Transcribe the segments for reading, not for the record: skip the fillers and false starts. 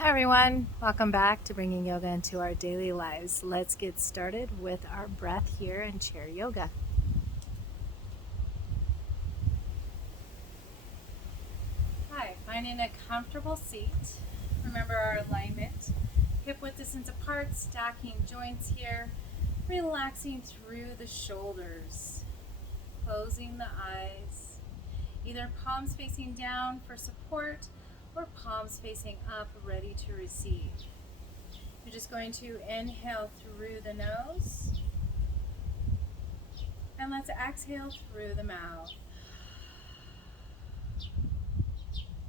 Hi everyone, welcome back to bringing yoga into our daily lives. Let's get started with our breath here in chair yoga. Hi, find in a comfortable seat. Remember our alignment, hip width distance apart, stacking joints here, relaxing through the shoulders, closing the eyes, either palms facing down for support or palms facing up ready to receive. You're just going to inhale through the nose and let's exhale through the mouth.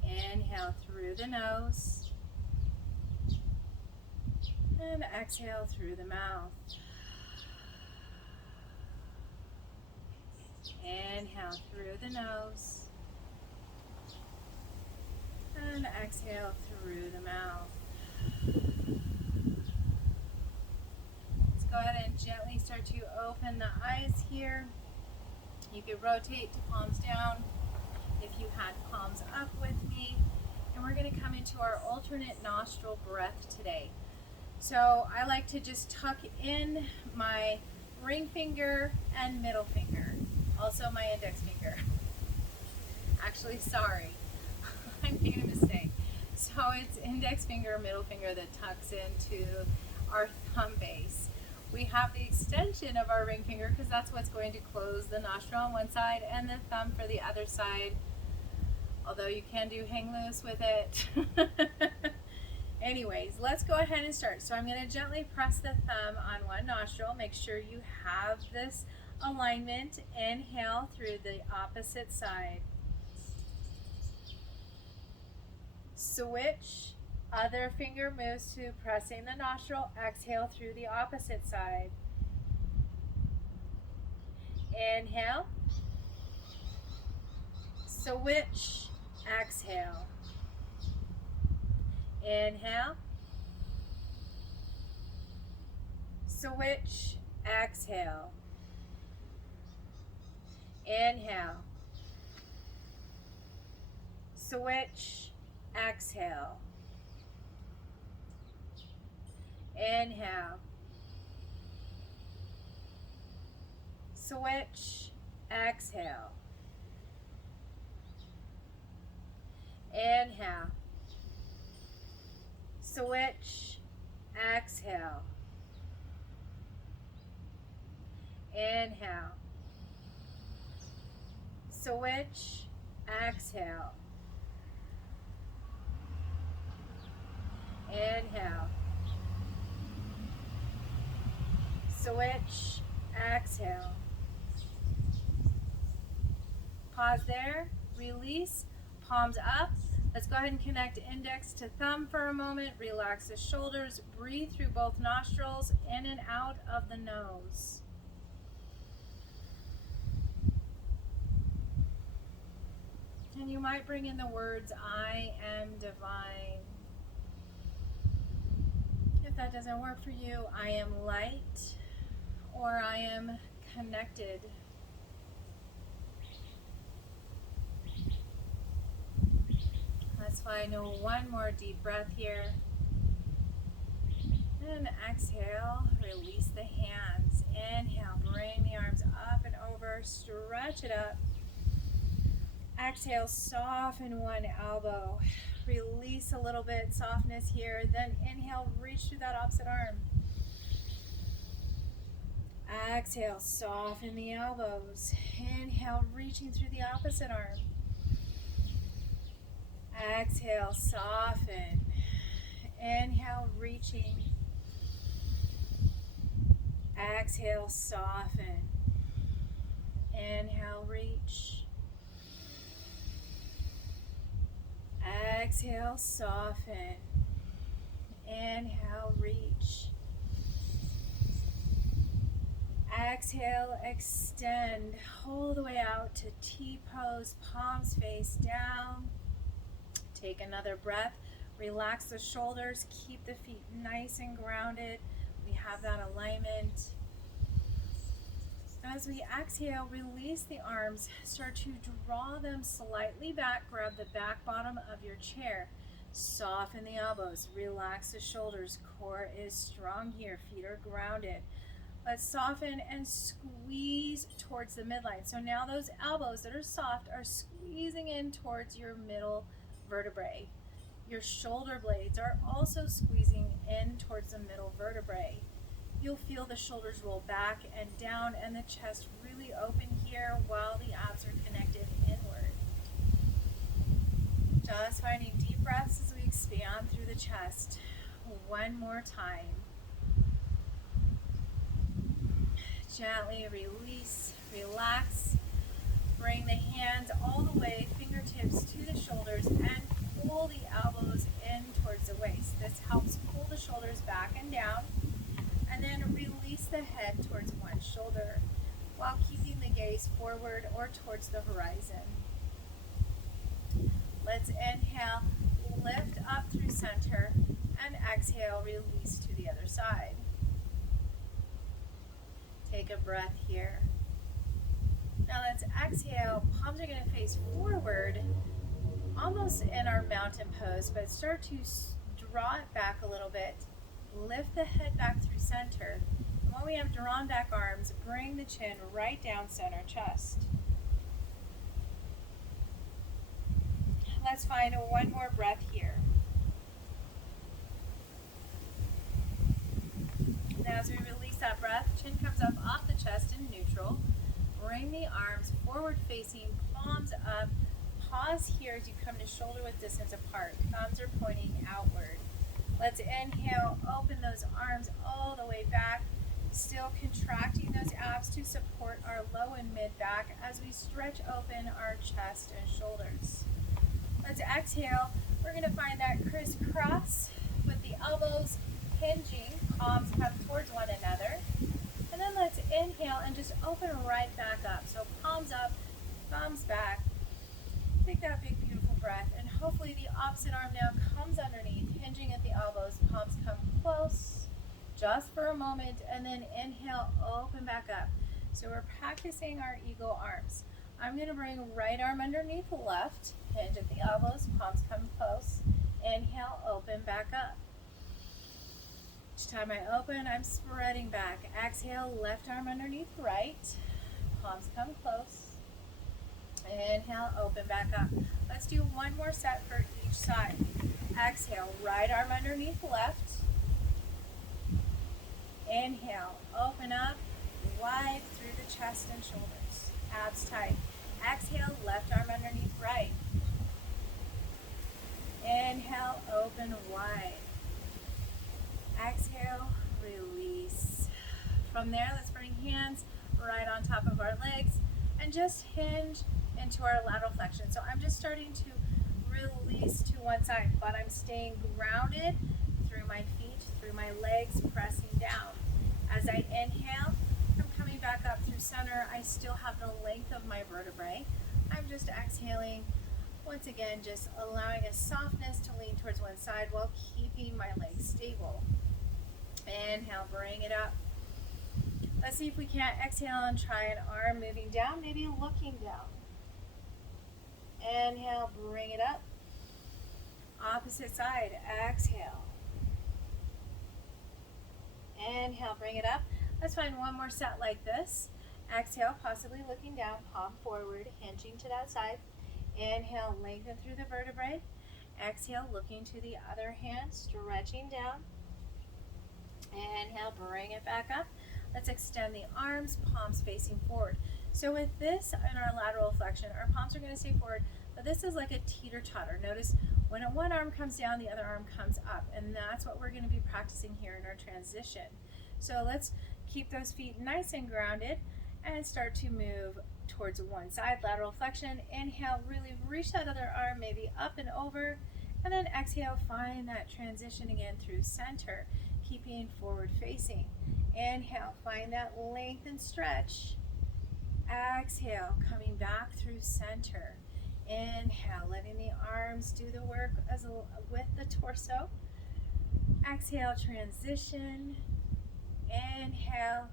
Inhale through the nose and exhale through the mouth. Inhale through the nose and exhale through the mouth. Let's go ahead and gently start to open the eyes here. You can rotate to palms down if you had palms up with me. And we're going to come into our alternate nostril breath today. So I like to just tuck in my ring finger and middle finger, also my index finger. Actually, sorry, I made a mistake. So it's index finger, middle finger that tucks into our thumb base. We have the extension of our ring finger because that's what's going to close the nostril on one side and the thumb for the other side. Although you can do hang loose with it. Anyways, let's go ahead and start. So I'm going to gently press the thumb on one nostril. Make sure you have this alignment. Inhale through the opposite side. Switch. Other finger moves to pressing the nostril. Exhale through the opposite side. Inhale. Switch. Exhale. Inhale. Switch. Exhale. Inhale. Switch. Exhale. Inhale. Switch. Exhale. Inhale. Switch. Exhale. Inhale. Switch. Exhale. Inhale. Switch. Exhale. Pause there. Release. Palms up. Let's go ahead and connect index to thumb for a moment. Relax the shoulders. Breathe through both nostrils, in and out of the nose. And you might bring in the words, I am divine. If that doesn't work for you, I am light, or I am connected. Let's find one more deep breath here. And exhale, release the hands. Inhale, bring the arms up and over, stretch it up. Exhale, soften one elbow. Release a little bit, softness here. Then inhale, reach through that opposite arm. Exhale, soften the elbows. Inhale, reaching through the opposite arm. Exhale, soften. Inhale, reaching. Exhale, soften. Inhale, reach. Exhale, soften. Inhale, reach. Exhale, extend all the way out to T-pose, palms face down. Take another breath. Relax the shoulders. Keep the feet nice and grounded. We have that alignment. As we exhale, release the arms. Start to draw them slightly back. Grab the back bottom of your chair. Soften the elbows, relax the shoulders, core is strong here, feet are grounded. Let's soften and squeeze towards the midline. So now those elbows that are soft are squeezing in towards your middle vertebrae. Your shoulder blades are also squeezing in towards the middle vertebrae. You'll feel the shoulders roll back and down and the chest really open here while the abs are connected inward. Just finding deep breaths as we expand through the chest. One more time. Gently release, relax. Bring the hands all the way, fingertips to the shoulders, and pull the elbows in towards the waist. This helps pull the shoulders back and down. And then release the head towards one shoulder while keeping the gaze forward or towards the horizon. Let's inhale, lift up through center, and exhale, release to the other side. Take a breath here. Now let's exhale, palms are going to face forward, almost in our mountain pose, but start to draw it back a little bit. Lift the head back through center. And when we have drawn back arms, bring the chin right down center chest. Let's find one more breath here. Now as we release that breath, chin comes up off the chest in neutral. Bring the arms forward facing, palms up. Pause here as you come to shoulder width distance apart. Thumbs are pointing outward. Let's inhale, open those arms all the way back, still contracting those abs to support our low and mid back as we stretch open our chest and shoulders. Let's exhale. We're going to find that crisscross with the elbows hinging, palms come towards one another. And then let's inhale and just open right back up. So palms up, thumbs back. Take that big, beautiful breath. And hopefully the opposite arm now comes underneath, hinging at the elbows. Palms come close just for a moment. And then inhale, open back up. So we're practicing our eagle arms. I'm going to bring right arm underneath left, hinge at the elbows, palms come close. Inhale, open back up. Each time I open, I'm spreading back. Exhale, left arm underneath right, palms come close. Inhale, open back up. Let's do one more set for each side. Exhale, right arm underneath left. Inhale, open up, wide through the chest and shoulders. Abs tight. Exhale, left arm underneath right. Inhale, open wide. Exhale, release. From there, let's bring hands right on top of our legs and just hinge into our lateral flexion. So I'm just starting to release to one side, but I'm staying grounded through my feet, through my legs, pressing down. As I inhale, I'm coming back up through center. I still have the length of my vertebrae. I'm just exhaling. Once again, just allowing a softness to lean towards one side while keeping my legs stable. Inhale, bring it up. Let's see if we can't exhale and try an arm moving down, maybe looking down. Inhale, bring it up. Opposite side, exhale. Inhale, bring it up. Let's find one more set like this. Exhale, possibly looking down, palm forward, hinging to that side. Inhale, lengthen through the vertebrae. Exhale, looking to the other hand, stretching down. Inhale, bring it back up. Let's extend the arms, palms facing forward. So with this in our lateral flexion, our palms are going to stay forward, but this is like a teeter-totter. Notice when one arm comes down, the other arm comes up, and that's what we're going to be practicing here in our transition. So let's keep those feet nice and grounded and start to move towards one side, lateral flexion. Inhale, really reach that other arm, maybe up and over, and then exhale, find that transition again through center, keeping forward facing. Inhale, find that length and stretch. Exhale, coming back through center. Inhale, letting the arms do the work with the torso. Exhale, transition. Inhale,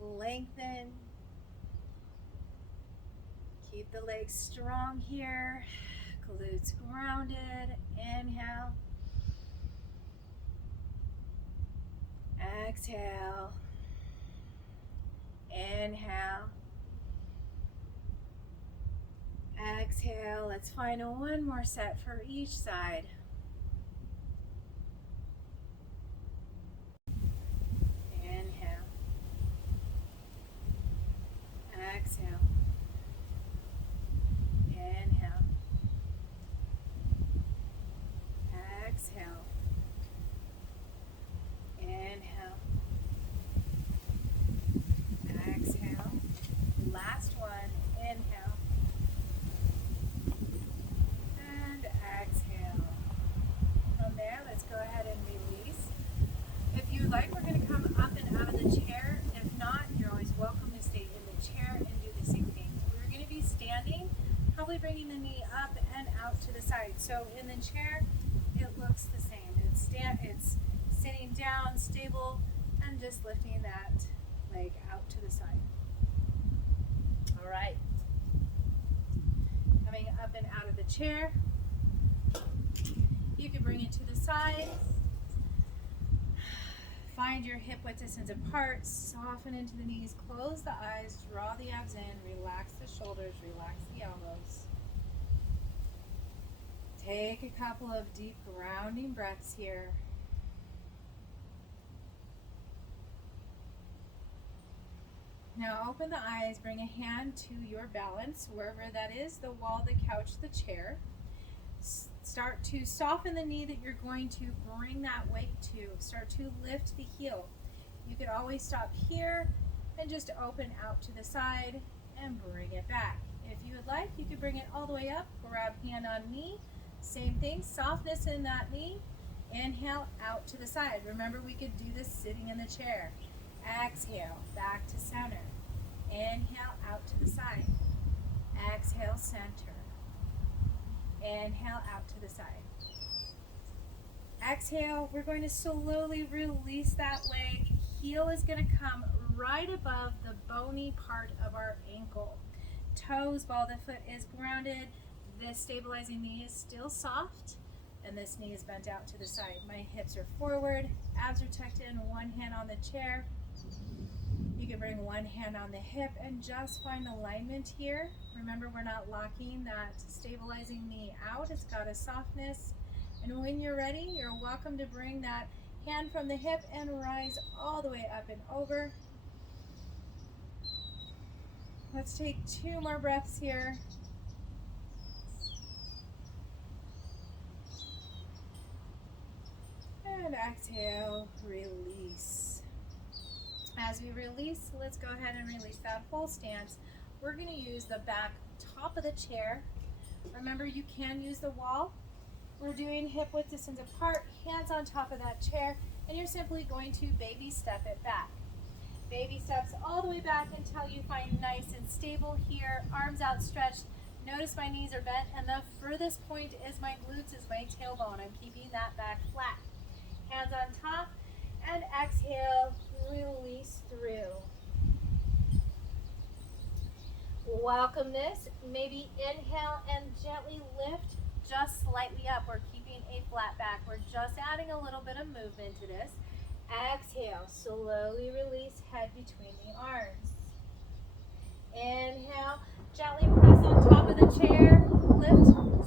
lengthen. Keep the legs strong here. glutes grounded. Inhale. Exhale. Inhale. Exhale. Let's find one more set for each side. Inhale. Exhale. Inhale. Exhale. Inhale. Exhale. Last one. Inhale. And exhale. From there, let's go ahead and release. If you would like, we're going to come up and out of the chair. If not, you're always welcome to stay in the chair and do the same thing. We're going to be standing, probably bringing the knee up and out to the side. So in the chair, it looks the same. It's sitting down, stable, and just lifting that leg out to the side. All right. Coming up and out of the chair. You can bring it to the side. Find your hip width distance apart. Soften into the knees. Close the eyes. Draw the abs in. Relax the shoulders. Relax the elbows. Take a couple of deep grounding breaths here. Now open the eyes, bring a hand to your balance, wherever that is, the wall, the couch, the chair. Start to soften the knee that you're going to bring that weight to. Start to lift the heel. You could always stop here and just open out to the side and bring it back. If you would like, you could bring it all the way up, grab hand on knee. Same thing, softness in that knee. Inhale, out to the side. Remember, we could do this sitting in the chair. Exhale, back to center. Inhale, out to the side. Exhale, center. Inhale, out to the side. Exhale, we're going to slowly release that leg. Heel is going to come right above the bony part of our ankle. Toes, ball of the foot is grounded. This stabilizing knee is still soft, and this knee is bent out to the side. My hips are forward, abs are tucked in, one hand on the chair. You can bring one hand on the hip and just find alignment here. Remember, we're not locking that stabilizing knee out. It's got a softness. And when you're ready, you're welcome to bring that hand from the hip and rise all the way up and over. Let's take 2 more breaths here. And exhale, release. As we release, let's go ahead and release that full stance. We're going to use the back top of the chair. Remember, you can use the wall. We're doing hip width distance apart, hands on top of that chair, and you're simply going to baby step it back. Baby steps all the way back until you find nice and stable here, arms outstretched. Notice my knees are bent, and the furthest point is my glutes, is my tailbone. I'm keeping that back flat. Hands on top, and exhale, release through. Welcome this. Maybe inhale and gently lift just slightly up. We're keeping a flat back. We're just adding a little bit of movement to this. Exhale, slowly release head between the arms. Inhale, gently press on top of the chair, lift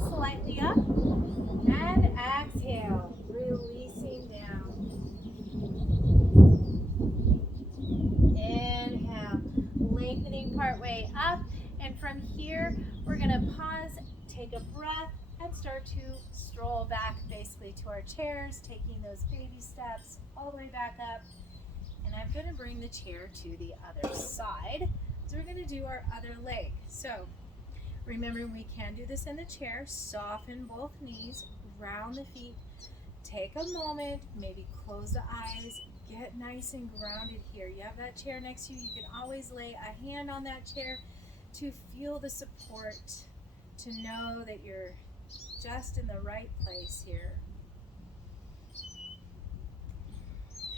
slightly up, and exhale, releasing down. Inhale, lengthening part way up, and from here, we're gonna pause, take a breath, and start to stroll back basically to our chairs, taking those baby steps all the way back up. And I'm going to bring the chair to the other side. So we're going to do our other leg. So remember, we can do this in the chair. Soften both knees, round the feet. Take a moment, maybe close the eyes, get nice and grounded here. You have that chair next to you. You can always lay a hand on that chair to feel the support, to know that you're just in the right place here.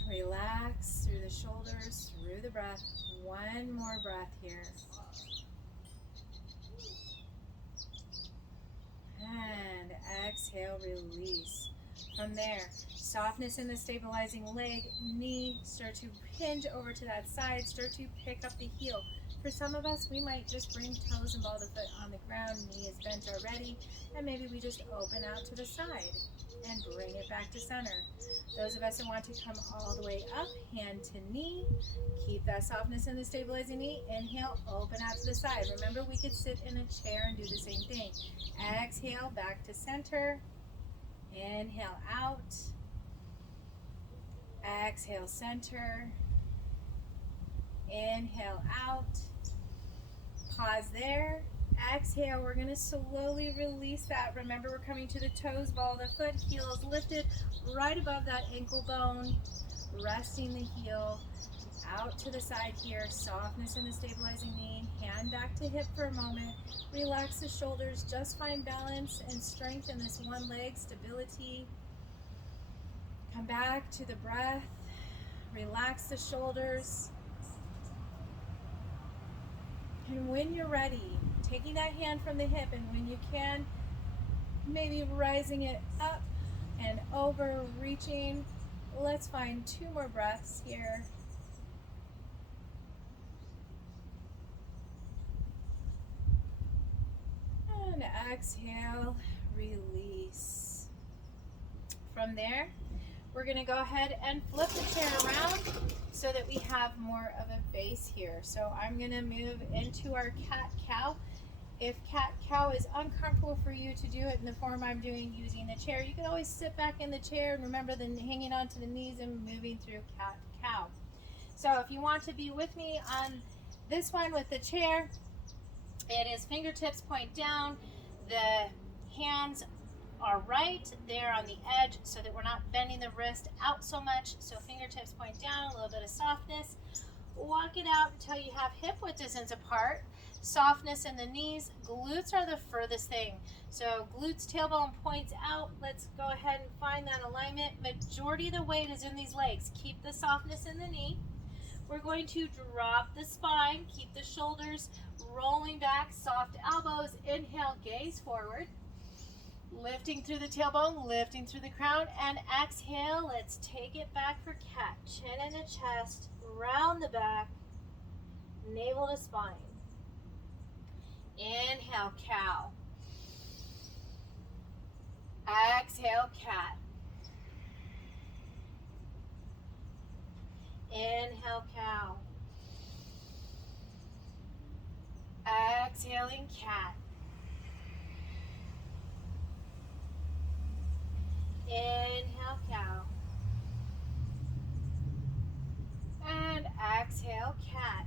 Relax through the shoulders, through the breath. One more breath here. And exhale, release. From there, softness in the stabilizing leg, knee, start to hinge over to that side, start to pick up the heel. For some of us, we might just bring toes and ball the foot on the ground, knee is bent already, and maybe we just open out to the side and bring it back to center. Those of us that want to come all the way up, hand to knee, keep that softness in the stabilizing knee, inhale, open out to the side. Remember, we could sit in a chair and do the same thing. Exhale, back to center. Inhale out, exhale center, inhale out, pause there, exhale. We're going to slowly release that. Remember, we're coming to the toes, ball of the foot, heel is lifted right above that ankle bone, resting the heel out to the side here, softness in the stabilizing knee, hand back to hip for a moment, relax the shoulders, just find balance and strength in this one leg, stability. Come back to the breath, relax the shoulders, and when you're ready, taking that hand from the hip, and when you can, maybe rising it up and over, reaching. Let's find 2 more breaths here. And exhale, release. From there, we're going to go ahead and flip the chair around so that we have more of a base here. So I'm going to move into our cat-cow. If cat-cow is uncomfortable for you to do it in the form I'm doing using the chair, you can always sit back in the chair and remember then hanging onto the knees and moving through cat-cow. So if you want to be with me on this one with the chair, it is fingertips point down, the hands are right there on the edge so that we're not bending the wrist out so much. So fingertips point down, a little bit of softness. Walk it out until you have hip width distance apart. Softness in the knees, glutes are the furthest thing. So glutes, tailbone points out. Let's go ahead and find that alignment. Majority of the weight is in these legs. Keep the softness in the knee. We're going to drop the spine, keep the shoulders rolling back, soft elbows. Inhale, gaze forward. Lifting through the tailbone, lifting through the crown, and exhale. Let's take it back for cat. Chin in the chest, round the back, navel to spine. Inhale, cow. Exhale, cat. Inhale, cow. Exhaling, cat. Inhale, cow. And exhale, cat.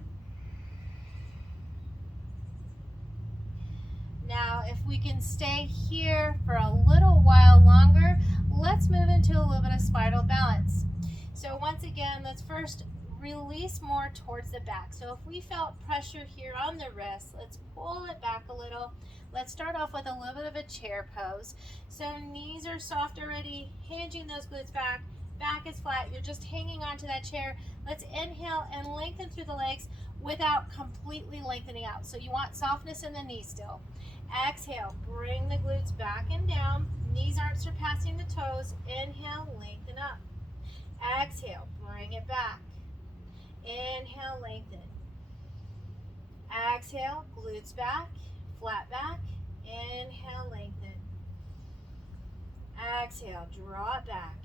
Now, if we can stay here for a little while longer, let's move into a little bit of spinal balance. So once again, let's first release more towards the back. So if we felt pressure here on the wrist, let's pull it back a little. Let's start off with a little bit of a chair pose. So knees are soft already, hinging those glutes back. Back is flat. You're just hanging onto that chair. Let's inhale and lengthen through the legs without completely lengthening out. So you want softness in the knees still. Exhale, bring the glutes back and down. Knees aren't surpassing the toes. Inhale, lengthen up. Exhale, bring it back. Inhale, lengthen. Exhale, glutes back, flat back. Inhale, lengthen. Exhale, draw it back.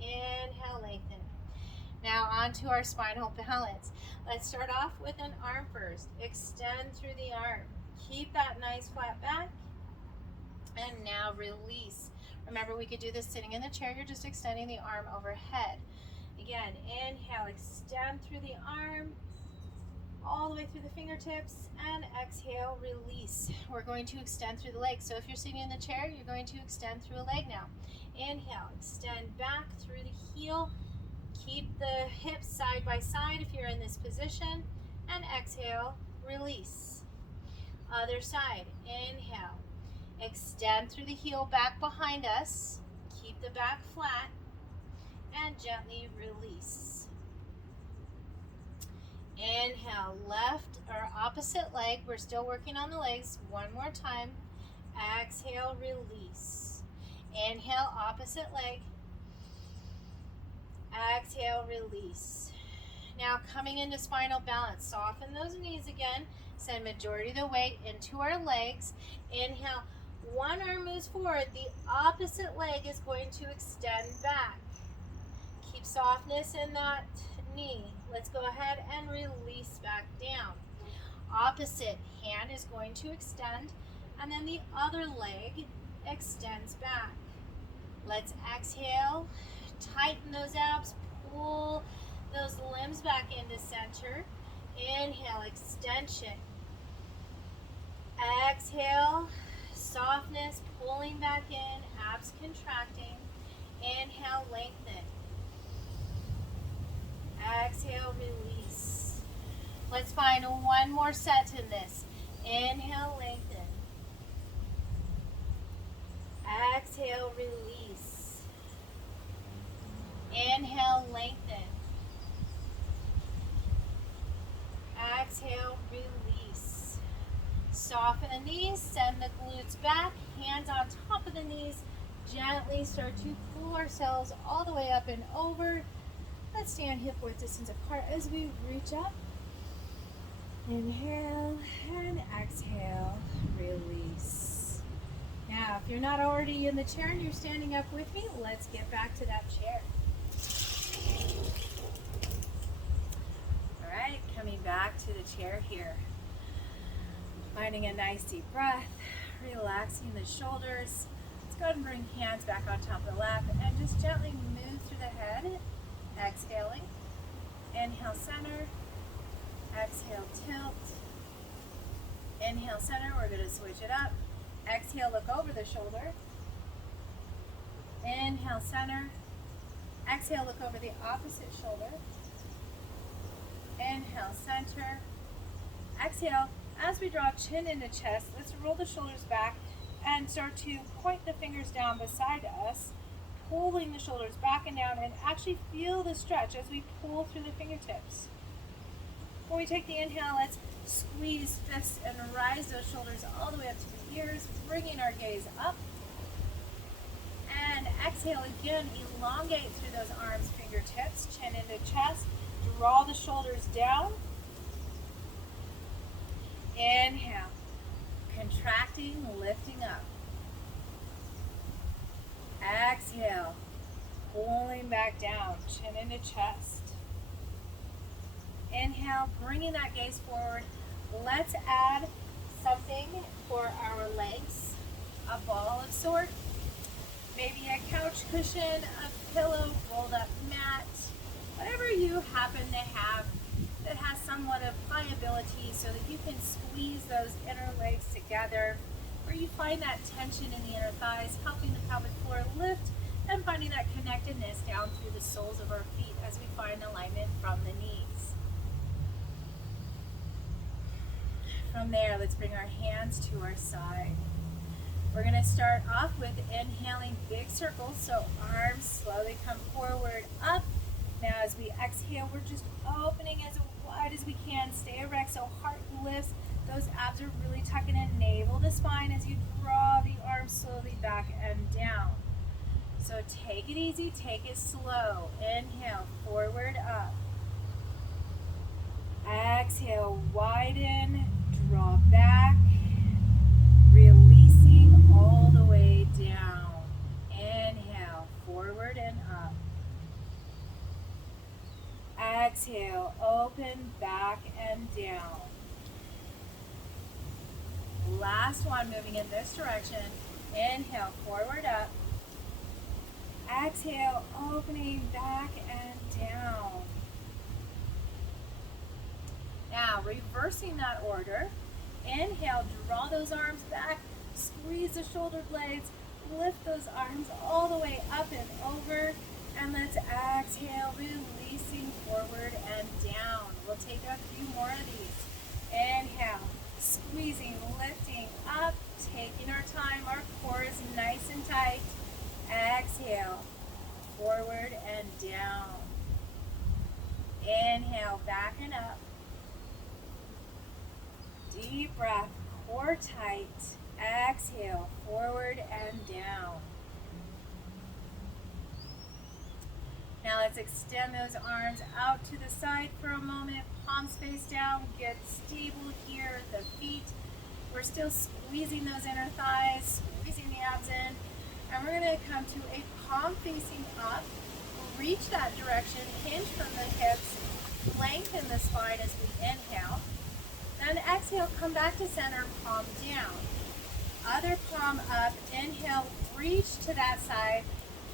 Inhale, lengthen. Now onto our spinal balance. Let's start off with an arm first. Extend through the arm. Keep that nice flat back. And now release. Remember, we could do this sitting in the chair. You're just extending the arm overhead. Again, inhale, extend through the arm, all the way through the fingertips, and exhale, release. We're going to extend through the legs. So if you're sitting in the chair, you're going to extend through a leg now. Inhale, extend back through the heel. Keep the hips side by side if you're in this position, and exhale, release. Other side, inhale. Extend through the heel back behind us. Keep the back flat and gently release. Inhale, left or opposite leg. We're still working on the legs. One more time. Exhale, release. Inhale, opposite leg. Exhale, release. Now coming into spinal balance, soften those knees again. Send majority of the weight into our legs. Inhale, one arm moves forward. The opposite leg is going to extend back. Keep softness in that knee. Let's go ahead and release back down. Opposite hand is going to extend, and then the other leg extends back. Let's exhale, tighten those abs, pull those limbs back into center. Inhale, extension. Exhale, softness, pulling back in, abs contracting. Inhale, lengthen. Exhale, release. Let's find one more set in this. Inhale, lengthen. Exhale, release. Inhale, lengthen. Exhale, release. Soften the knees, send the glutes back, hands on top of the knees. Gently start to pull ourselves all the way up and over. Let's stand hip width distance apart as we reach up. Inhale and exhale, release. Now, if you're not already in the chair and you're standing up with me, let's get back to that chair. All right, coming back to the chair here. Finding a nice deep breath, relaxing the shoulders. Let's go ahead and bring hands back on top of the lap and just gently move through the head. Exhaling. Inhale, center. Exhale, tilt. Inhale, center. We're going to switch it up. Exhale, look over the shoulder. Inhale, center. Exhale, look over the opposite shoulder. Inhale, center. Exhale, as we draw chin into chest, let's roll the shoulders back and start to point the fingers down beside us, pulling the shoulders back and down, and actually feel the stretch as we pull through the fingertips. When we take the inhale, let's squeeze fists and rise those shoulders all the way up to the ears, bringing our gaze up. And exhale again, elongate through those arms, fingertips, chin into chest. Draw the shoulders down. Inhale, contracting, lifting up. Exhale, pulling back down, chin into chest. Inhale, bringing that gaze forward. Let's add something for our legs, a ball of sort, maybe a couch cushion, a pillow, rolled up mat, whatever you happen to have that has somewhat of pliability so that you can squeeze those inner legs together, where you find that tension in the inner thighs, helping the pelvic floor lift and finding that connectedness down through the soles of our feet as we find alignment from the knees. From there, let's bring our hands to our side. We're going to start off with inhaling big circles, so arms slowly come forward, up. Now as we exhale, we're just opening as wide as we can. Stay erect so heart lifts. Those abs are really tucking in, navel to spine as you draw the arms slowly back and down. So take it easy, take it slow. Inhale, forward, up. Exhale, widen, draw back, releasing all the way down. Inhale, forward and up. Exhale, open, back and down. Last one, moving in this direction. Inhale, forward, up. Exhale, opening, back and down. Now, reversing that order. Inhale, draw those arms back, squeeze the shoulder blades, lift those arms all the way up and over, and let's exhale, releasing forward and down. We'll take a few more of these. Inhale, squeezing, lifting up, taking our time. Our core is nice and tight. Exhale, forward and down. Inhale, back and up. Deep breath, core tight. Exhale, forward and down. Now let's extend those arms out to the side for a moment. Palms face down, get stable here. The feet, we're still squeezing those inner thighs, squeezing the abs in. And we're gonna come to a palm facing up. Reach that direction, hinge from the hips, lengthen the spine as we inhale. Then exhale, come back to center, palm down. Other palm up, inhale, reach to that side.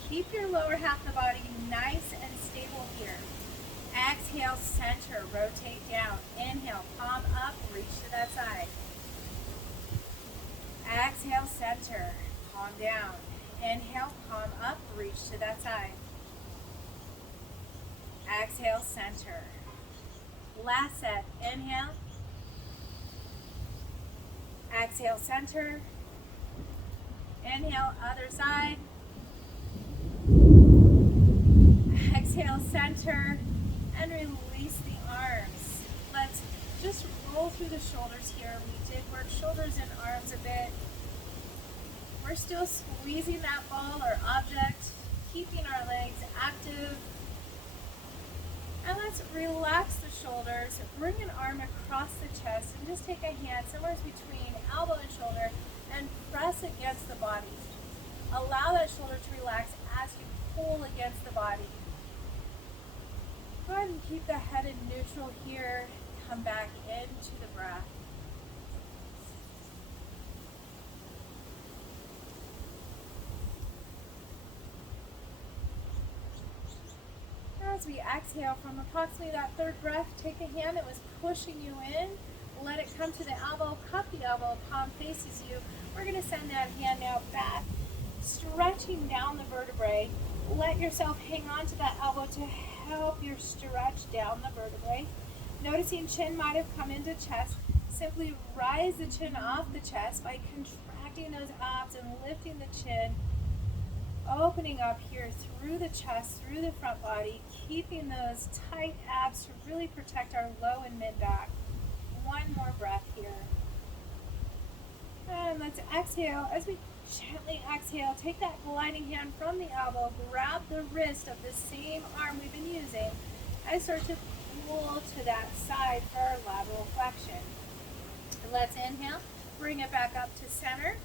Keep your lower half of the body nice and stable here. Exhale, center, rotate down. Inhale, palm up, reach to that side. Exhale, center, palm down. Inhale, palm up, reach to that side. Exhale, center. Last set, inhale. Exhale, center. Inhale, other side. Exhale, center, and release the arms. Let's just roll through the shoulders here. We did work shoulders and arms a bit. We're still squeezing that ball or object, keeping our legs active. And let's relax the shoulders. Bring an arm across the chest and just take a hand somewhere between elbow and shoulder and press against the body. Allow that shoulder to relax as you pull against the body. Go ahead and keep the head in neutral here. Come back into the breath. As we exhale from approximately that third breath, take a hand that was pushing you in. Let it come to the elbow, cup the elbow, palm faces you. We're going to send that hand now back, stretching down the vertebrae. Let yourself hang on to that elbow to help your stretch down the vertebrae. Noticing chin might have come into chest. Simply rise the chin off the chest by contracting those abs and lifting the chin. Opening up here through the chest, through the front body, keeping those tight abs to really protect our low and mid back. One more breath here. And let's exhale. As we gently exhale, take that gliding hand from the elbow, grab the wrist of the same arm we've been using, and start to pull to that side for our lateral flexion. And let's inhale, bring it back up to center.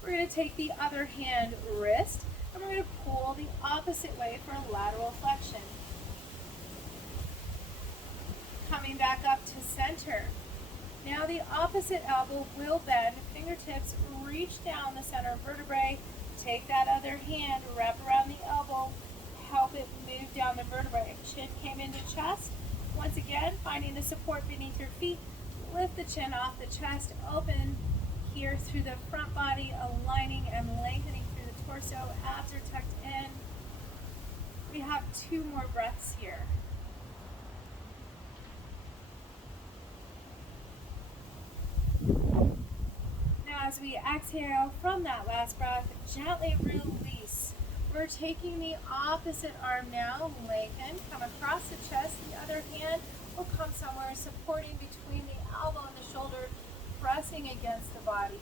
We're going to take the other hand wrist, and we're going to pull the opposite way for a lateral flexion. Coming back up to center. Now the opposite elbow will bend, fingertips reach down the center vertebrae. Take that other hand, wrap around the elbow, help it move down the vertebrae. Chin came into chest. Once again, finding the support beneath your feet. Lift the chin off the chest, open here through the front body, aligning and lengthening through the torso. Abs are tucked in. We have 2 more breaths here. Now as we exhale from that last breath, gently release. We're taking the opposite arm now, lengthen, come across the chest. The other hand will come somewhere supporting between the elbow and the shoulder, pressing against the body.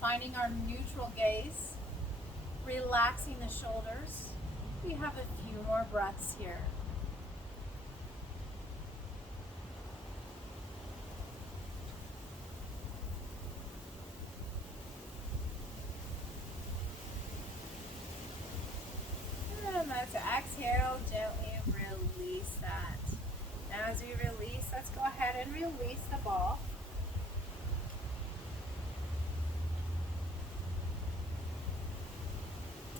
Finding our neutral gaze, relaxing the shoulders. We have a few more breaths here. And let's exhale, gently release that. Now as we release, let's go ahead and release the ball.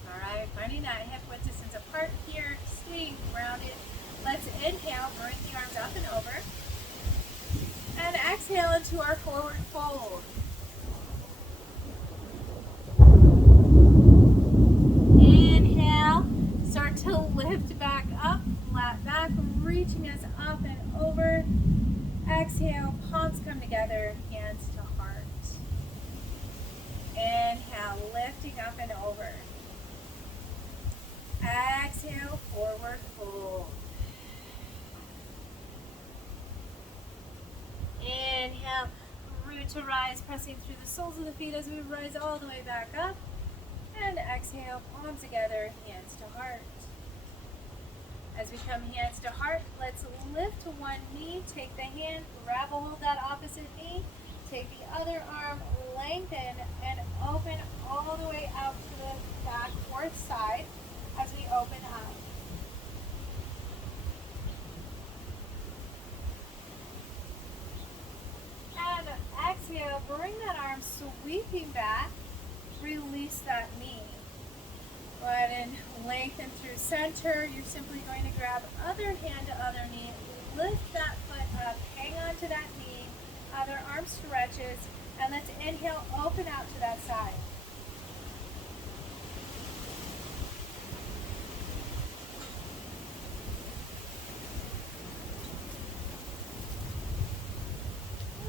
Alright, finding that hip width distance apart here, staying grounded. Let's inhale, bring the arms up and over. And exhale into our forward fold. Inhale, start to lift back up, flat back, reaching us up and over. Exhale, palms come together, hands to heart. Inhale, lifting up and over. Exhale, forward fold. Inhale, root to rise, pressing through the soles of the feet as we rise all the way back up. And exhale, palms together, hands to heart. As we come hands to heart, let's lift to one knee, take the hand, grab a hold of that opposite knee, take the other arm, lengthen, and open all the way out to the back fourth side as we open up. And exhale, bring that arm sweeping back, release that knee. Go ahead and lengthen through center. You're simply going to grab other hand to other knee, lift that foot up, hang on to that knee, other arm stretches, and let's inhale, open out to that side.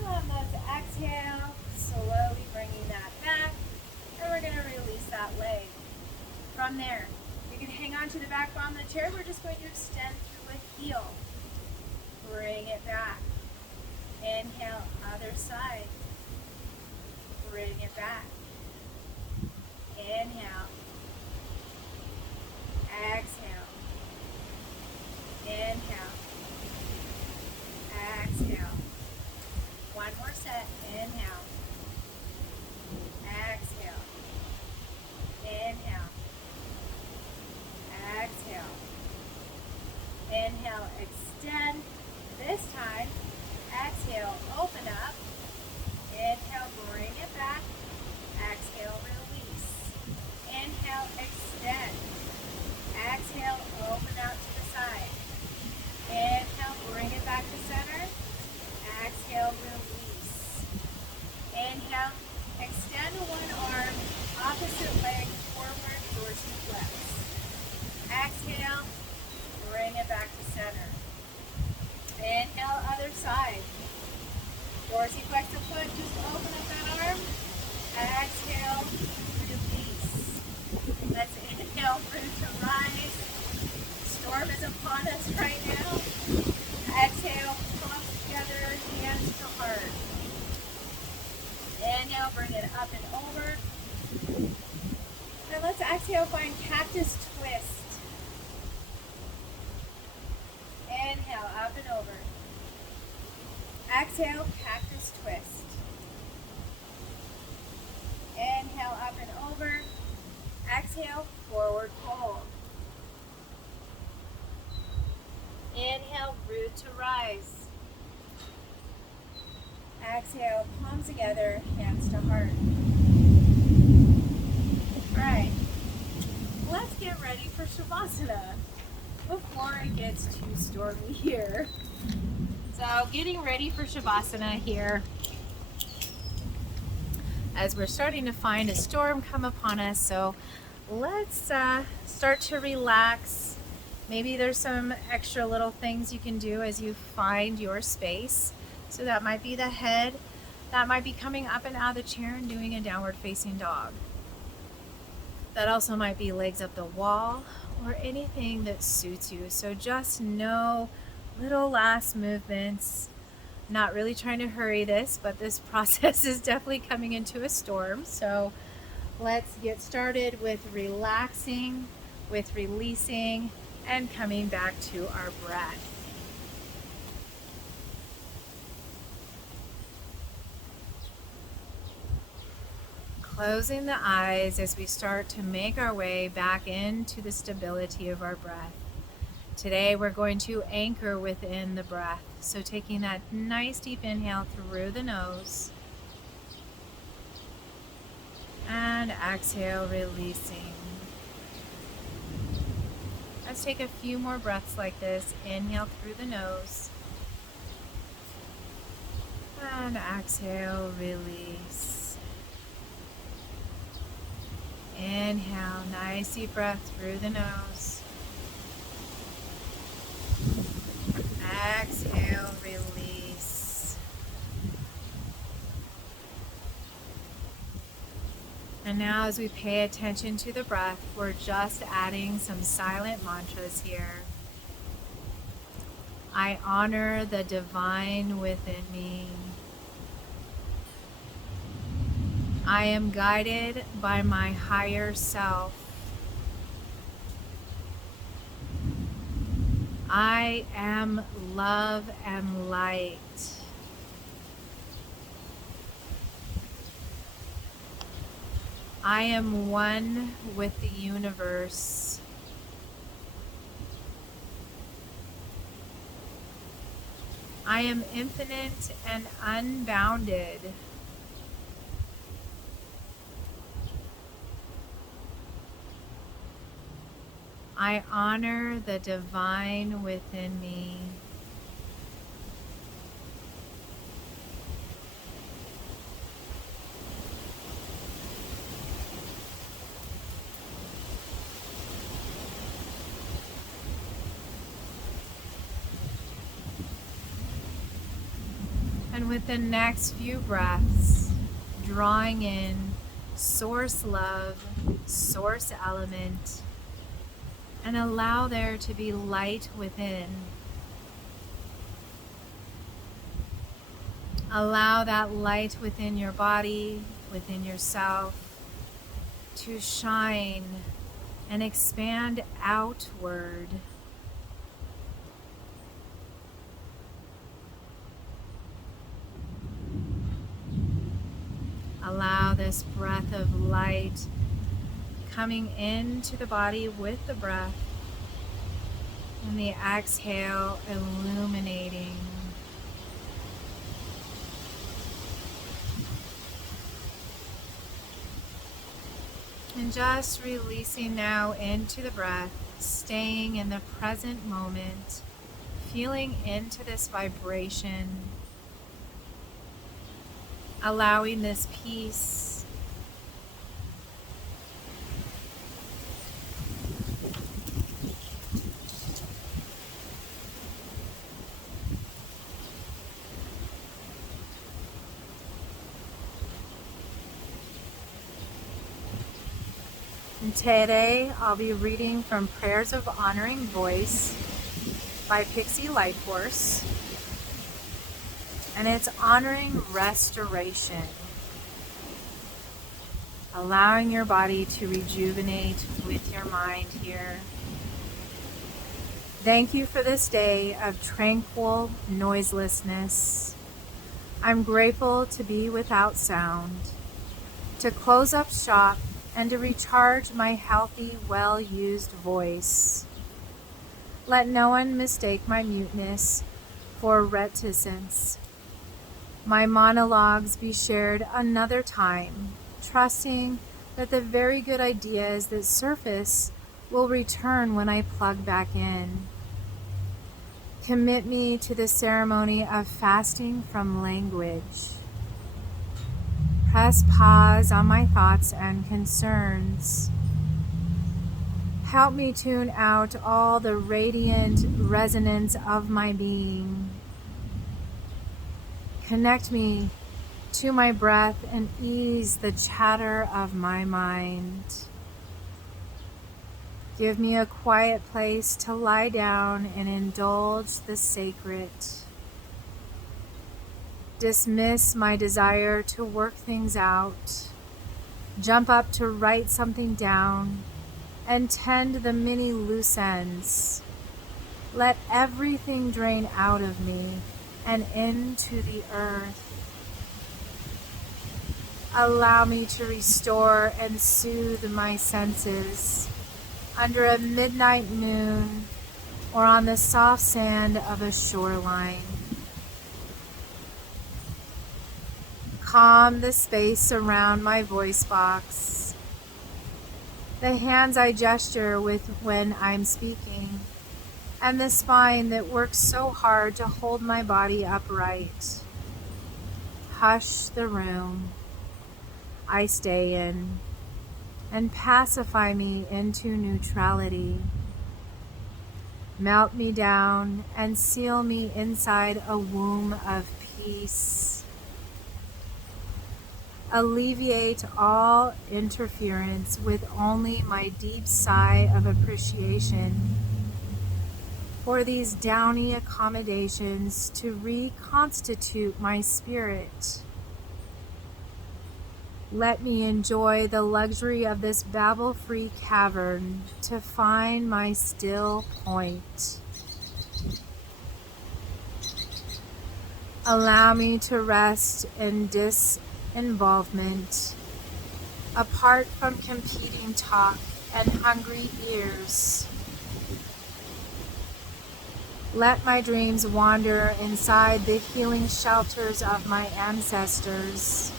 And let's exhale, slowly bringing that back, and we're going to release that leg. From there, you can hang on to the back bottom of the chair. We're just going to extend through a heel. Bring it back. Inhale, other side. Bring it back. Inhale. Exhale. Inhale. Exhale. One more set. Inhale. Exhale. Inhale. Exhale. Inhale, extend. This time, exhale, open up. Inhale, bring it back. Exhale, release. Inhale, extend. Exhale, open out to the side. Inhale, bring it back to center. Exhale, release. Inhale, extend one arm, opposite leg forward, dorsiflex. Exhale, bring it back to center. Inhale, other side. Dorsiflex the foot, just open up that arm. Exhale, release. Let's inhale through to rise. Storm is upon us right now. Exhale, palms together, hands to heart. Inhale, bring it up and over. And let's exhale, find cactus twist. Inhale, up and over. Exhale, cactus twist. Inhale, up and over. Exhale, forward fold. Inhale, root to rise. Exhale, palms together, hands to heart. All right, let's get ready for Shavasana before it gets too stormy here. So getting ready for Shavasana here as we're starting to find a storm come upon us. So let's start to relax. Maybe there's some extra little things you can do as you find your space. So that might be the head. That might be coming up and out of the chair and doing a downward facing dog. That also might be legs up the wall or anything that suits you. So just know little last movements. Not really trying to hurry this, but this process is definitely coming into a storm. So let's get started with relaxing, with releasing, and coming back to our breath. Closing the eyes as we start to make our way back into the stability of our breath. Today we're going to anchor within the breath. So taking that nice deep inhale through the nose and exhale, releasing. Let's take a few more breaths like this. Inhale through the nose and exhale, release. Inhale, nice deep breath through the nose. Exhale, release. And now as we pay attention to the breath, we're just adding some silent mantras here. I honor the divine within me. I am guided by my higher self. I am love and light. I am one with the universe. I am infinite and unbounded. I honor the divine within me. And with the next few breaths, drawing in source love, source element, and allow there to be light within. Allow that light within your body, within yourself, to shine and expand outward. Allow this breath of light coming into the body with the breath, and the exhale illuminating. And just releasing now into the breath, staying in the present moment, feeling into this vibration, allowing this peace. And today I'll be reading from Prayers of Honoring Voice by Pixie Lightforce, and it's honoring restoration, allowing your body to rejuvenate with your mind here. Thank you for this day of tranquil noiselessness. I'm grateful to be without sound, to close up shop, and to recharge my healthy, well-used voice. Let no one mistake my muteness for reticence. My monologues be shared another time, trusting that the very good ideas that surface will return when I plug back in. Commit me to the ceremony of fasting from language. Press pause on my thoughts and concerns. Help me tune out all the radiant resonance of my being. Connect me to my breath and ease the chatter of my mind. Give me a quiet place to lie down and indulge the sacred. Dismiss my desire to work things out, jump up to write something down, and tend the many loose ends. Let everything drain out of me and into the earth. Allow me to restore and soothe my senses under a midnight moon or on the soft sand of a shoreline. Calm the space around my voice box, the hands I gesture with when I'm speaking, and the spine that works so hard to hold my body upright. Hush the room I stay in and pacify me into neutrality. Melt me down and seal me inside a womb of peace. Alleviate all interference with only my deep sigh of appreciation for these downy accommodations to reconstitute my spirit. Let me enjoy the luxury of this babble-free cavern to find my still point. Allow me to rest in disinvolvement, apart from competing talk and hungry ears. Let my dreams wander inside the healing shelters of my ancestors.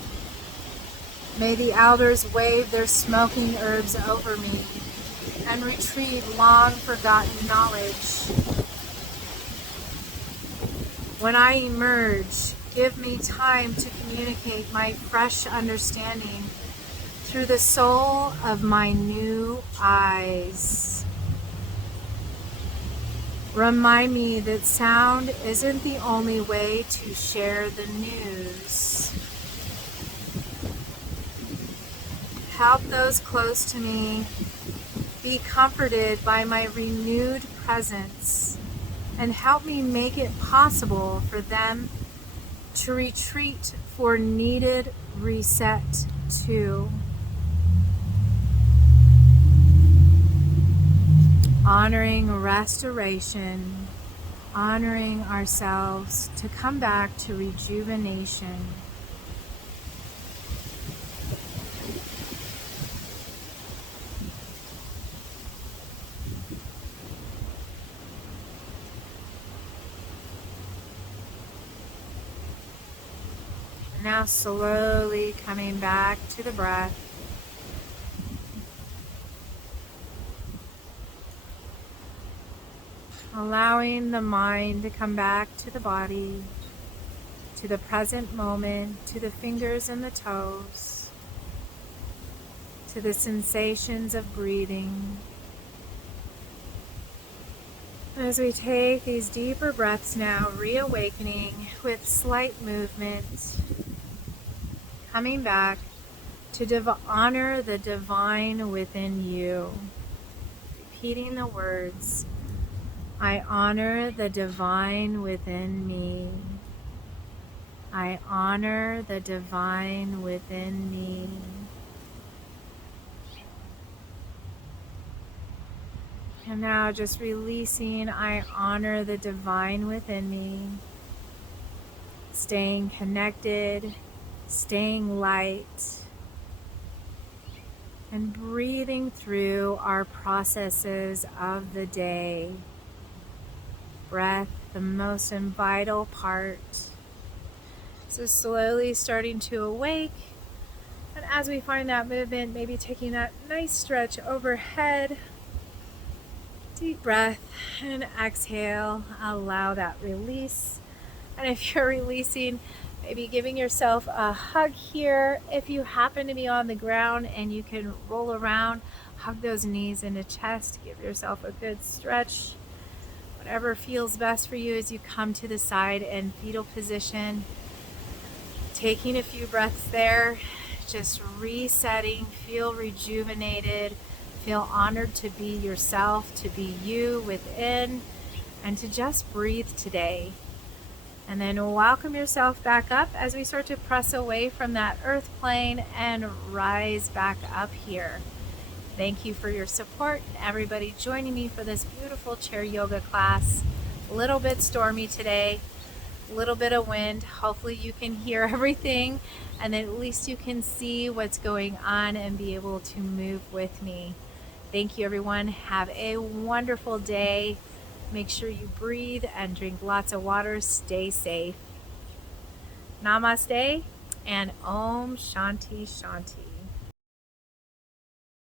May the elders wave their smoking herbs over me and retrieve long forgotten knowledge. When I emerge, give me time to communicate my fresh understanding through the soul of my new eyes. Remind me that sound isn't the only way to share the news. Help those close to me be comforted by my renewed presence, and help me make it possible for them to retreat for needed reset too. Honoring restoration, honoring ourselves to come back to rejuvenation. Now slowly coming back to the breath. Allowing the mind to come back to the body, to the present moment, to the fingers and the toes, to the sensations of breathing. As we take these deeper breaths now, reawakening with slight movement, coming back to honor the divine within you. Repeating the words, I honor the divine within me. I honor the divine within me. And now just releasing, I honor the divine within me. Staying connected, staying light, and breathing through our processes of the day. Breath, the most vital part. So slowly starting to awake. And as we find that movement, maybe taking that nice stretch overhead. Deep breath and exhale. Allow that release. And if you're releasing, maybe giving yourself a hug here. If you happen to be on the ground and you can roll around, hug those knees into chest. Give yourself a good stretch. Whatever feels best for you as you come to the side and fetal position. Taking a few breaths there, just resetting, feel rejuvenated, feel honored to be yourself, to be you within, and to just breathe today. And then welcome yourself back up as we start to press away from that earth plane and rise back up here. Thank you for your support, everybody joining me for this beautiful chair yoga class. A little bit stormy today, a little bit of wind. Hopefully you can hear everything, and at least you can see what's going on and be able to move with me. Thank you, everyone. Have a wonderful day. Make sure you breathe and drink lots of water. Stay safe. Namaste and Om Shanti Shanti.